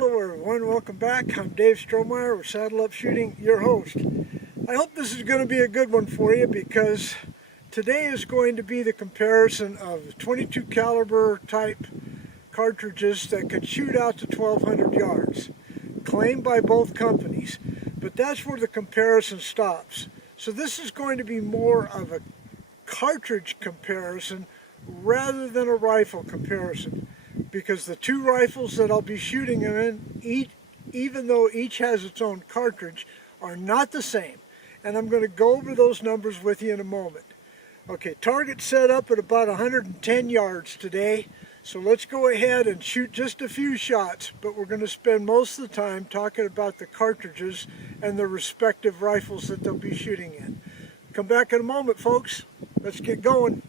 Hello everyone, welcome back. I'm Dave Strohmeyer with Saddle Up Shooting, your host. I hope this is going to be a good one for you because today is going to be the comparison of 22 caliber type cartridges that can shoot out to 1200 yards, claimed by both companies, but that's where the comparison stops. So this is going to be more of a cartridge comparison rather than a rifle comparison, because the two rifles that I'll be shooting them in, even though each has its own cartridge, are not the same. And I'm going to go over those numbers with you in a moment. Okay, target set up at about 110 yards today, so let's go ahead and shoot just a few shots, but we're going to spend most of the time talking about the cartridges and the respective rifles that they'll be shooting in. Come back in a moment, folks. Let's get going.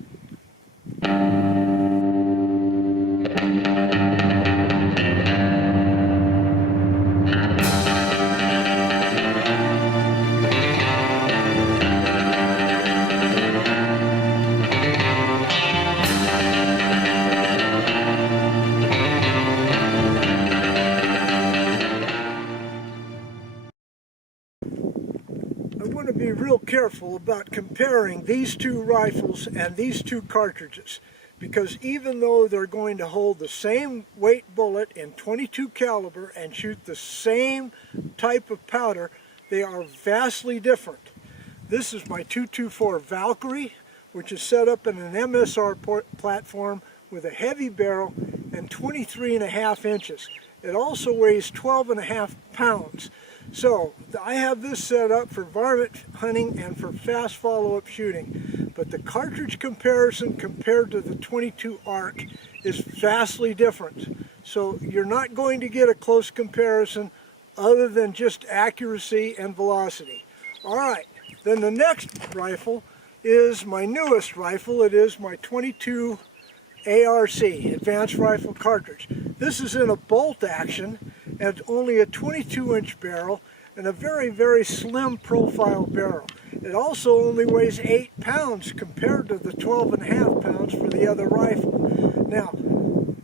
I want to be real careful about comparing these two rifles and these two cartridges, because even though they're going to hold the same weight bullet in 22 caliber and shoot the same type of powder, they are vastly different. This is my 224 Valkyrie, which is set up in an MSR platform with a heavy barrel and 23.5 inches. It also weighs 12.5 pounds. So I have this set up for varmint hunting and for fast follow-up shooting. But the cartridge comparison compared to the 22 ARC is vastly different. So you're not going to get a close comparison other than just accuracy and velocity. Alright, then the next rifle is my newest rifle. It is my 22 ARC, Advanced Rifle Cartridge. This is in a bolt action and only a 22-inch barrel and a very, very slim profile barrel. It also only weighs 8 pounds compared to the 12.5 pounds for the other rifle. Now,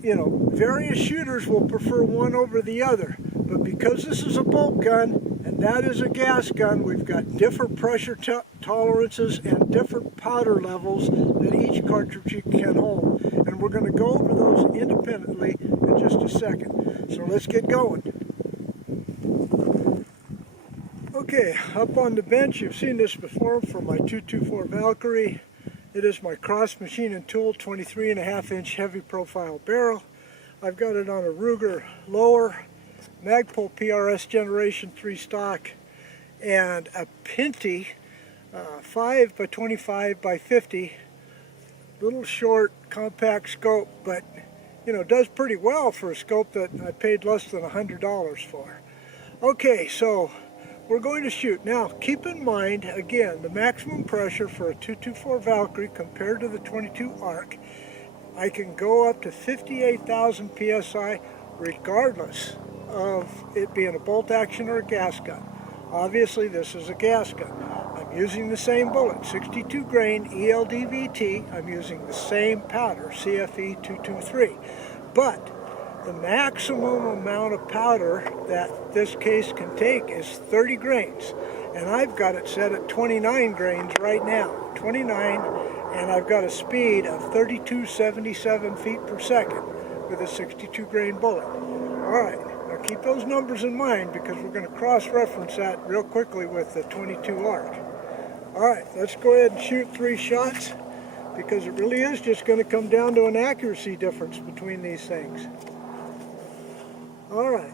you know, various shooters will prefer one over the other, but because this is a bolt gun and that is a gas gun, we've got different pressure tolerances and different powder levels that each cartridge can hold. And we're going to go over those independently in just a second. So let's get going. Okay, up on the bench, you've seen this before for my 224 Valkyrie. It is my cross machine and tool 23.5 inch heavy profile barrel. I've got it on a Ruger lower, Magpul PRS Generation 3 stock, and a Pinty 5 by 25 by 50, little short compact scope, but you know, does pretty well for a scope that I paid less than $100 for. Okay, so we're going to shoot. Now, keep in mind, again, the maximum pressure for a 224 Valkyrie compared to the 22 ARC, I can go up to 58,000 PSI regardless of it being a bolt action or a gas gun. Obviously, this is a gas gun. I'm using the same bullet, 62 grain ELD-VT. I'm using the same powder, CFE 223. But the maximum amount of powder that this case can take is 30 grains. And I've got it set at 29 grains right now. 29, and I've got a speed of 3277 feet per second with a 62 grain bullet. Alright, now keep those numbers in mind because we're going to cross-reference that real quickly with the 22 ARC. Alright, let's go ahead and shoot 3 shots because it really is just going to come down to an accuracy difference between these things. All right.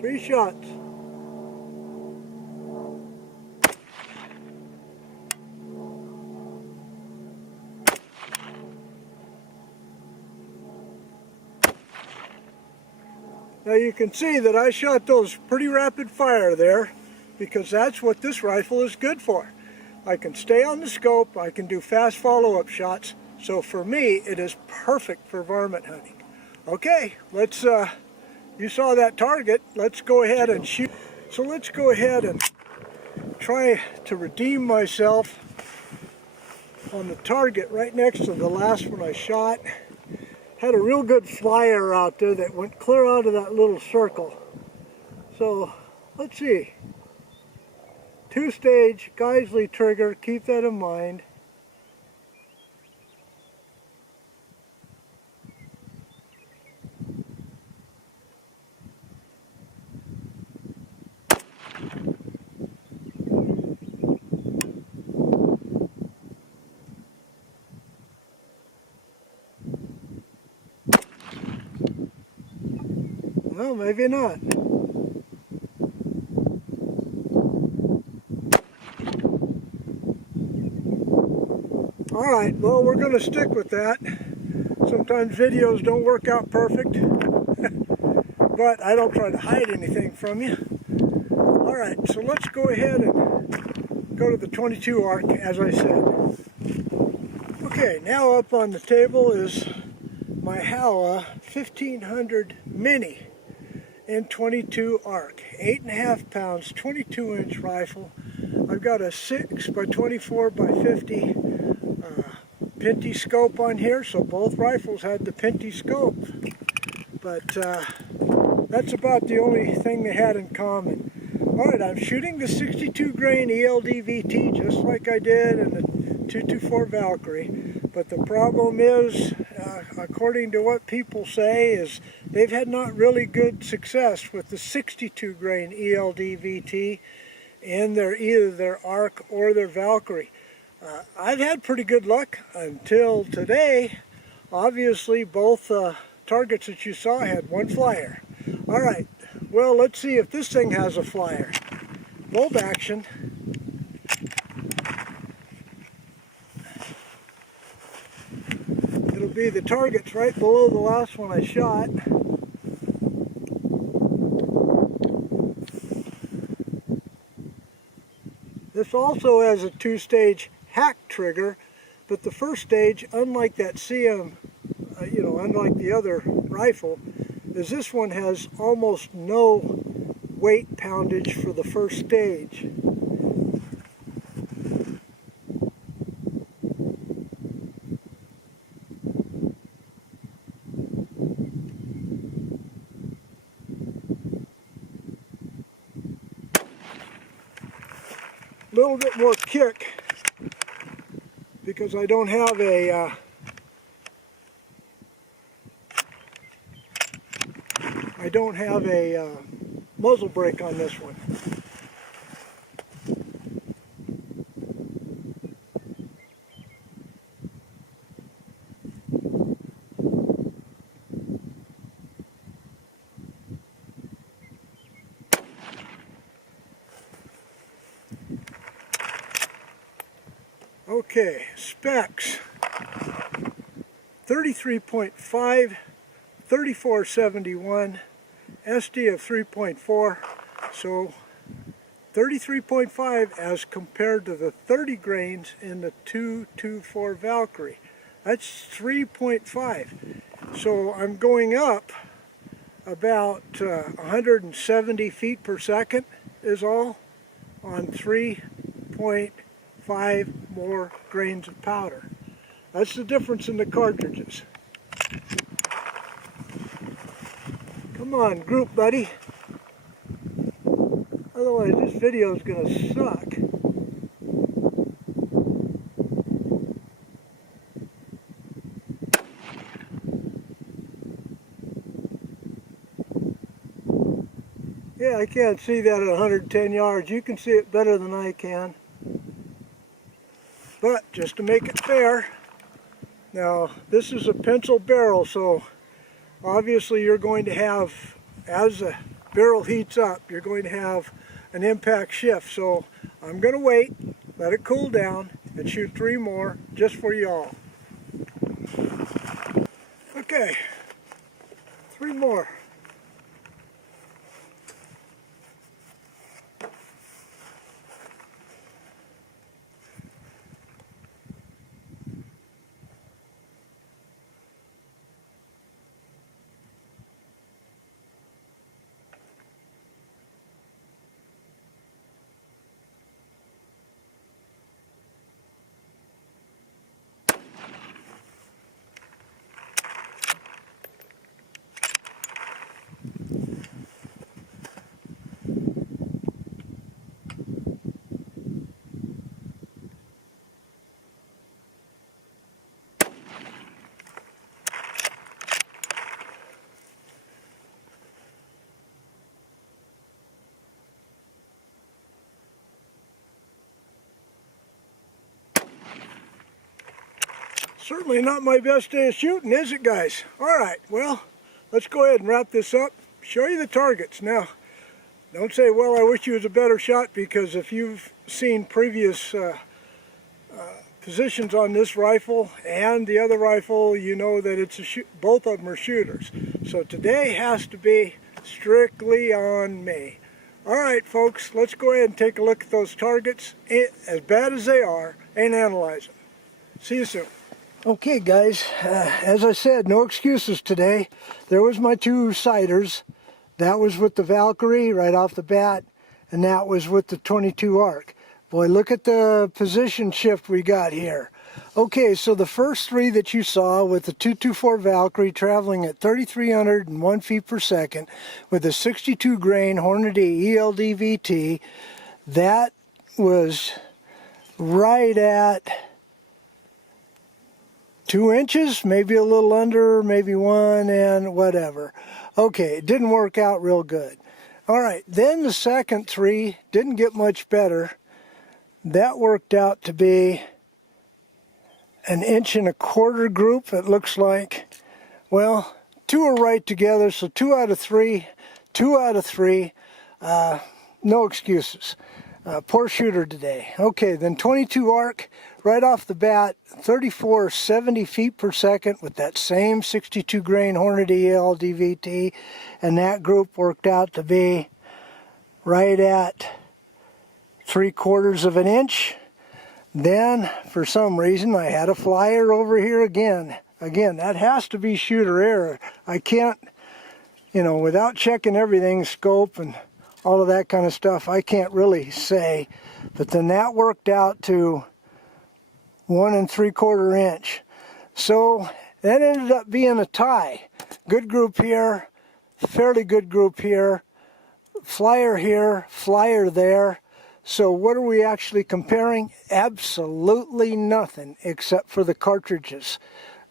Three shots. Now you can see that I shot those pretty rapid fire there because that's what this rifle is good for. I can stay on the scope, I can do fast follow-up shots, so for me it is perfect for varmint hunting. Okay, let's, you saw that target, let's go ahead and shoot. So let's go ahead and try to redeem myself on the target right next to the last one I shot. Had a real good flyer out there that went clear out of that little circle. So let's see. 2-stage Geisley trigger, keep that in mind. Well, maybe not. Alright, well, we're going to stick with that. Sometimes videos don't work out perfect, but I don't try to hide anything from you. Alright, so let's go ahead and go to the 22 arc, as I said. Okay, now up on the table is my Howa 1500 Mini in 22 arc. 8.5 pounds, 22-inch rifle. I've got a 6 by 24 by 50 Pinty scope on here, so both rifles had the Pinty scope. But that's about the only thing they had in common. Alright, I'm shooting the 62 grain ELD-VT just like I did in the 224 Valkyrie. But the problem is, according to what people say, is they've had not really good success with the 62 grain ELD-VT in either their ARC or their Valkyrie. I've had pretty good luck until today. Obviously, both targets that you saw had one flyer. Alright, well, let's see if this thing has a flyer. Bolt action. It'll be the targets right below the last one I shot. This also has a 2-stage hack trigger, but the first stage, unlike that CM, unlike the other rifle, is this one has almost no weight poundage for the first stage. A little bit more kick because I don't have a muzzle brake on this one. Okay, specs. 33.5, 3471, SD of 3.4, so 33.5 as compared to the 30 grains in the 224 Valkyrie. That's 3.5. So I'm going up about 170 feet per second is all on 3.5 more grains of powder. That's the difference in the cartridges. Come on, group buddy. Otherwise this video is going to suck. Yeah, I can't see that at 110 yards. You can see it better than I can. But just to make it fair, now this is a pencil barrel, so obviously you're going to have, as the barrel heats up, you're going to have an impact shift. So I'm going to wait, let it cool down, and shoot 3 more just for y'all. Okay, 3 more. Certainly not my best day of shooting, is it, guys? Alright, well, let's go ahead and wrap this up. Show you the targets. Now, don't say, well, I wish you was a better shot, because if you've seen previous positions on this rifle and the other rifle, you know that it's both of them are shooters. So today has to be strictly on me. Alright folks, let's go ahead and take a look at those targets, as bad as they are, and analyze them. See you soon. Okay guys, as I said, no excuses today. There was my two sighters. That was with the Valkyrie right off the bat, and that was with the 22 ARC. Boy, look at the position shift we got here. Okay, so the first three that you saw with the 224 Valkyrie traveling at 3,301 feet per second with a 62 grain Hornady ELD-VT, that was right at 2 inches, maybe a little under, maybe 1 and whatever. Okay, it didn't work out real good. All right, then the second three didn't get much better. That worked out to be 1 1/4 inch group, it looks like. Well, two are right together, so 2 out of 3, 2 out of 3. No excuses. Poor shooter today. Okay, then 22 ARC, right off the bat, 3,470 feet per second with that same 62 grain Hornady ELD-VT, and that group worked out to be right at 3/4 inch. Then, for some reason, I had a flyer over here again. Again, that has to be shooter error. I can't, you know, without checking everything, scope and all of that kind of stuff, I can't really say. But then that worked out to 1 3/4 inch. So that ended up being a tie. Good group here, fairly good group here, flyer here, flyer there. So what are we actually comparing? Absolutely nothing except for the cartridges.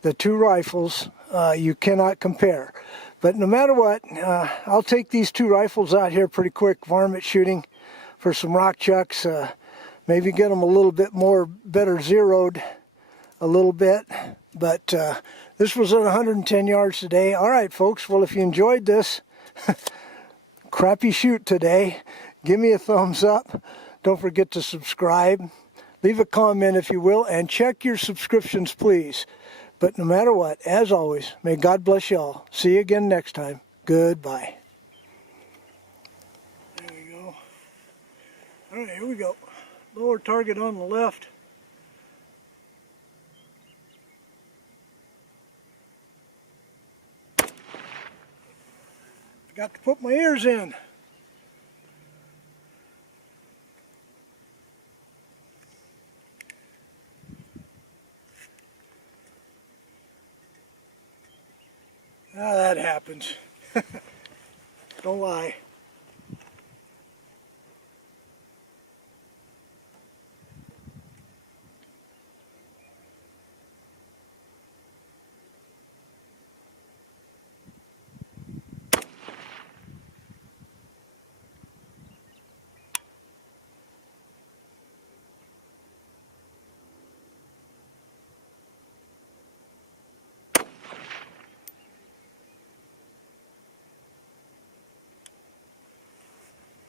The two rifles you cannot compare. But no matter what, I'll take these two rifles out here pretty quick, varmint shooting for some rock chucks. Maybe get them a little bit more better zeroed a little bit. But this was at 110 yards today. All right, folks. Well, if you enjoyed this crappy shoot today, give me a thumbs up. Don't forget to subscribe. Leave a comment if you will, and check your subscriptions, please. But no matter what, as always, may God bless you all. See you again next time. Goodbye. There we go. All right, here we go. Lower target on the left. Got to put my ears in. Ah, that happens. Don't lie.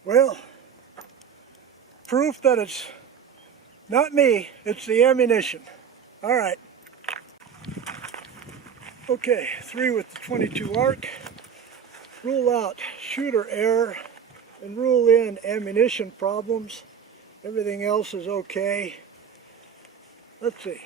Well, proof that it's not me, it's the ammunition. All right. Okay, 3 with the 22 ARC. Rule out shooter error and rule in ammunition problems. Everything else is okay. Let's see.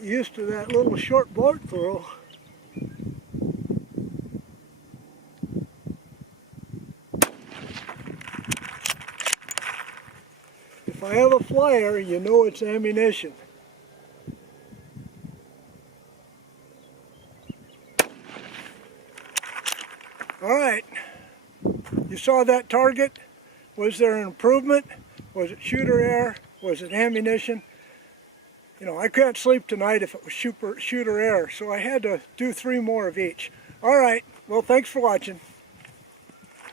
Used to that little short bolt throw. If I have a flyer, you know it's ammunition. All right, you saw that target? Was there an improvement? Was it shooter air? Was it ammunition? You know, I couldn't sleep tonight if it was shooter air, so I had to do 3 more of each. All right, well, thanks for watching.